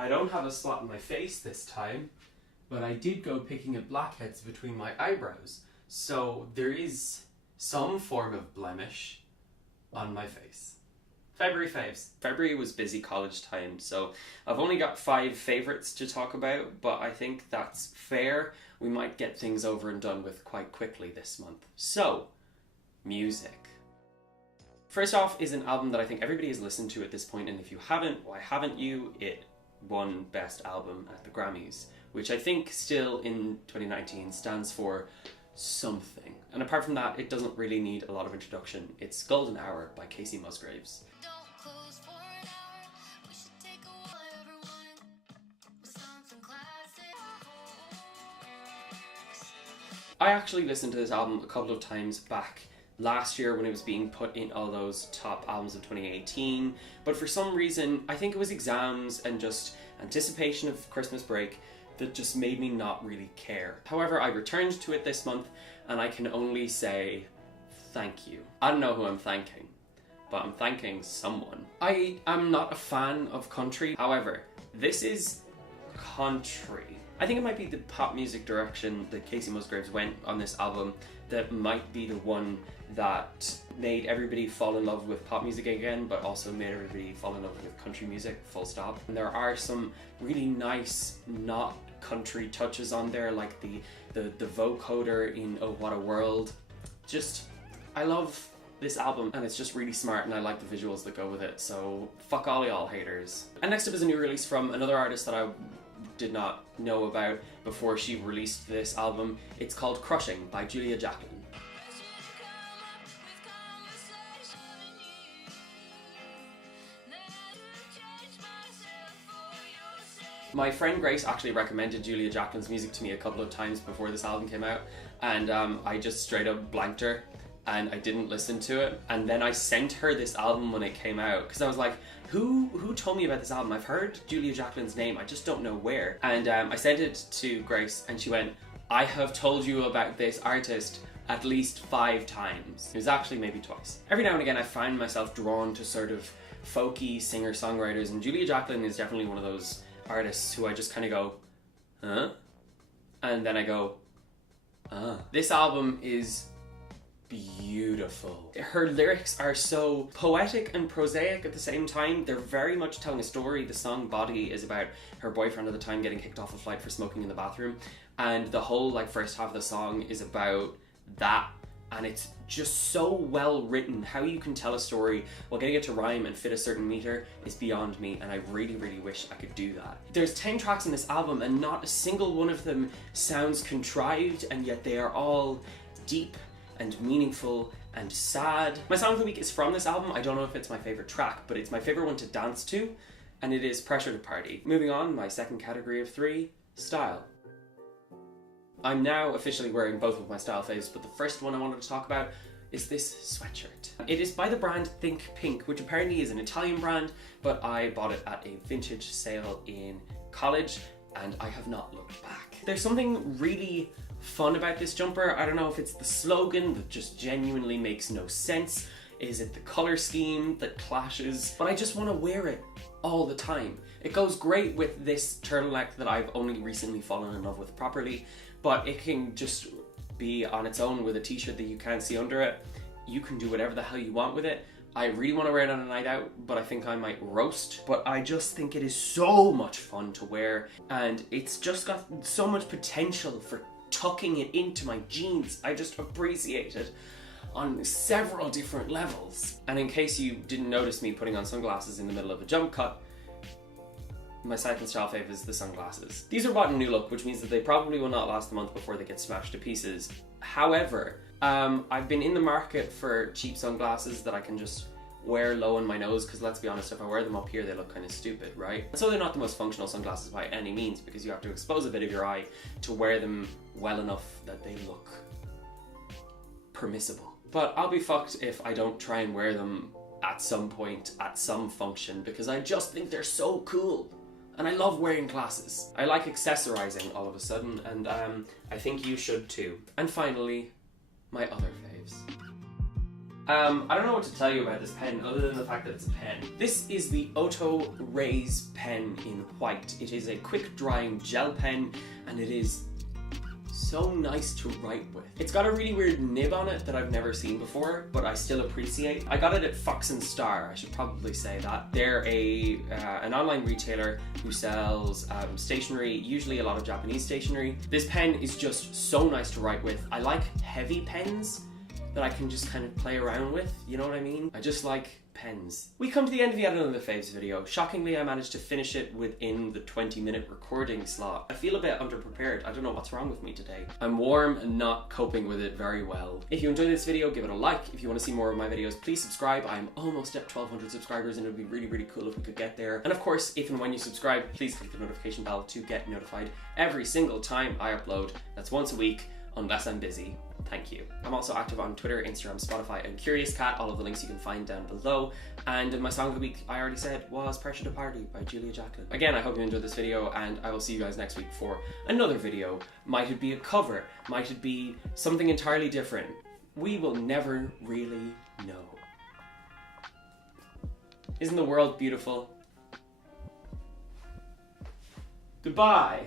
I don't have a slot in my face this time, but I did go picking at blackheads between my eyebrows. So there is some form of blemish on my face. February faves. February was busy college time, so I've only got 5 favourites to talk about, but I think that's fair. We might get things over and done with quite quickly this month. So, music. First off is an album that I think everybody has listened to at this point, and if you haven't, why haven't you? It won Best Album at the Grammys, which I think still in 2019 stands for something. And apart from that, it doesn't really need a lot of introduction. It's Golden Hour by Casey Musgraves. I actually listened to this album a couple of times back last year when it was being put in all those top albums of 2018, but for some reason, I think it was exams and just anticipation of Christmas break that just made me not really care. However, I returned to it this month and I can only say thank you. I don't know who I'm thanking, but I'm thanking someone. I am not a fan of country. However, this is country. I think it might be the pop music direction that Casey Musgraves went on this album that might be the one that made everybody fall in love with pop music again, but also made everybody fall in love with country music, full stop. And there are some really nice, not country touches on there, like the vocoder in Oh What a World. Just, I love this album, and it's just really smart, and I like the visuals that go with it, so fuck all y'all haters. And next up is a new release from another artist that I did not know about before she released this album. It's called Crushing by Julia Jacklin. My friend Grace actually recommended Julia Jacklin's music to me a couple of times before this album came out, and I just straight up blanked her and I didn't listen to it. And then I sent her this album when it came out because I was like, who told me about this album? I've heard Julia Jacklin's name, I just don't know where. And I sent it to Grace and she went, I have told you about this artist at least 5 times. It was actually maybe twice. Every now and again I find myself drawn to sort of folky singer-songwriters, and Julia Jacklin is definitely one of those artists who I just kind of go, huh? And then I go, This album is beautiful. Her lyrics are so poetic and prosaic at the same time. They're very much telling a story. The song Body is about her boyfriend at the time getting kicked off a flight for smoking in the bathroom, and the whole first half of the song is about that, and it's just so well written. How you can tell a story while getting it to rhyme and fit a certain meter is beyond me, and I really, really wish I could do that. There's 10 tracks in this album and not a single one of them sounds contrived, and yet they are all deep and meaningful and sad. My song of the week is from this album. I don't know if it's my favorite track, but it's my favorite one to dance to, and it is Pressure to Party. Moving on, my second category of 3, style. I'm now officially wearing both of my style faves, but the first one I wanted to talk about is this sweatshirt. It is by the brand Think Pink, which apparently is an Italian brand, but I bought it at a vintage sale in college and I have not looked back. There's something really fun about this jumper. I don't know if it's the slogan that just genuinely makes no sense. Is it the color scheme that clashes? But I just want to wear it all the time. It goes great with this turtleneck that I've only recently fallen in love with properly, but it can just be on its own with a t-shirt that you can't see under it. You can do whatever the hell you want with it. I really want to wear it on a night out, but I think I might roast. But I just think it is so much fun to wear, and it's just got so much potential for tucking it into my jeans. I just appreciate it on several different levels. And in case you didn't notice me putting on sunglasses in the middle of a jump cut, my second style fave is the sunglasses. These are bought in New Look, which means that they probably will not last a month before they get smashed to pieces. However, I've been in the market for cheap sunglasses that I can just wear low on my nose, because let's be honest, if I wear them up here they look kind of stupid, right? So they're not the most functional sunglasses by any means, because you have to expose a bit of your eye to wear them well enough that they look permissible. But I'll be fucked if I don't try and wear them at some point, at some function, because I just think they're so cool. And I love wearing glasses. I like accessorizing all of a sudden, and I think you should too. And finally, my other faves. I don't know what to tell you about this pen other than the fact that it's a pen. This is the Otto Raise pen in white. It is a quick drying gel pen and it is so nice to write with. It's got a really weird nib on it that I've never seen before, but I still appreciate. I got it at Fox and Star, I should probably say that. They're an online retailer who sells stationery, usually a lot of Japanese stationery. This pen is just so nice to write with. I like heavy pens that I can just kind of play around with, you know what I mean? I just like pens. We come to the end of yet another faves video. Shockingly, I managed to finish it within the 20-minute recording slot. I feel a bit underprepared. I don't know what's wrong with me today. I'm warm and not coping with it very well. If you enjoyed this video, give it a like. If you want to see more of my videos, please subscribe. I'm almost at 1,200 subscribers and it would be really, really cool if we could get there. And of course, if and when you subscribe, please click the notification bell to get notified every single time I upload. That's once a week, unless I'm busy. Thank you. I'm also active on Twitter, Instagram, Spotify, and Curious Cat. All of the links you can find down below. And my song of the week, I already said, was Pressure to Party by Julia Jacklin. Again, I hope you enjoyed this video, and I will see you guys next week for another video. Might it be a cover? Might it be something entirely different? We will never really know. Isn't the world beautiful? Goodbye.